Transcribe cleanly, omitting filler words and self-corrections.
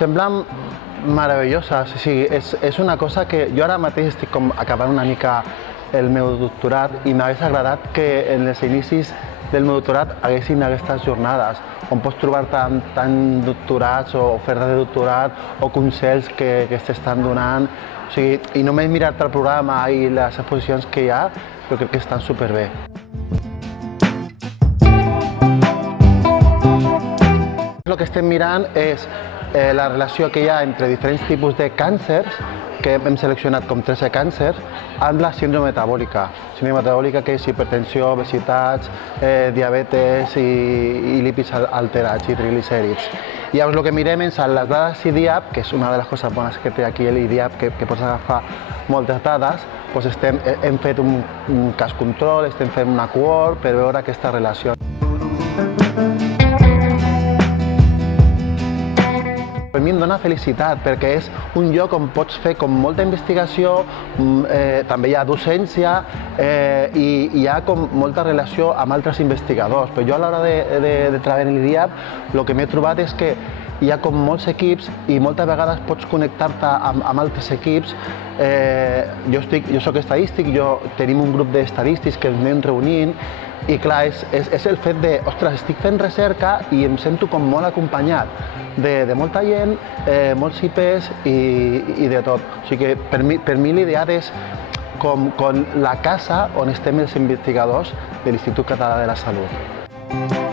semblen meravelloses. O sigui, és una cosa que jo ara mateix estic acabant una mica el meu doctorat i m'hagués agradat que en els inicis del meu doctorat haguessin aquestes jornades on pots trobar tant doctorats o ofertes de doctorat o consells que s'estan donant. O sigui, i només mirar-te el programa i les exposicions que hi ha, jo crec que estan superbé. El que estem mirant és la relació que hi ha entre diferents tipus de càncers, que hem seleccionat com 13 càncers, amb la síndrome metabòlica. Síndrome metabòlica que és hipertensió, obesitats, diabetes i lípids alterats i triglicèrids. I llavors el que mirem és les dades IDIAP, que és una de les coses bones que té aquí l'IDIAP, que pots agafar moltes dades, doncs hem fet un cas control, estem fent una cohort per veure aquesta relació. Per mi em dona felicitat perquè és un lloc on pots fer com molta investigació, també hi ha docència i hi ha com molta relació amb altres investigadors. Però jo a l'hora de treballar en l'IDIAP el que m'he trobat és que hi ha com molts equips i moltes vegades pots connectar-te amb altres equips. Jo soc estadístic, tenim un grup d'estadístics que ens anem reunint i clar, és el fet de, ostres, estic fent recerca i em sento com molt acompanyat de molta gent, molts IPs i de tot. O sigui que per mi l'IDIAP és com la casa on estem els investigadors de l'Institut Català de la Salut.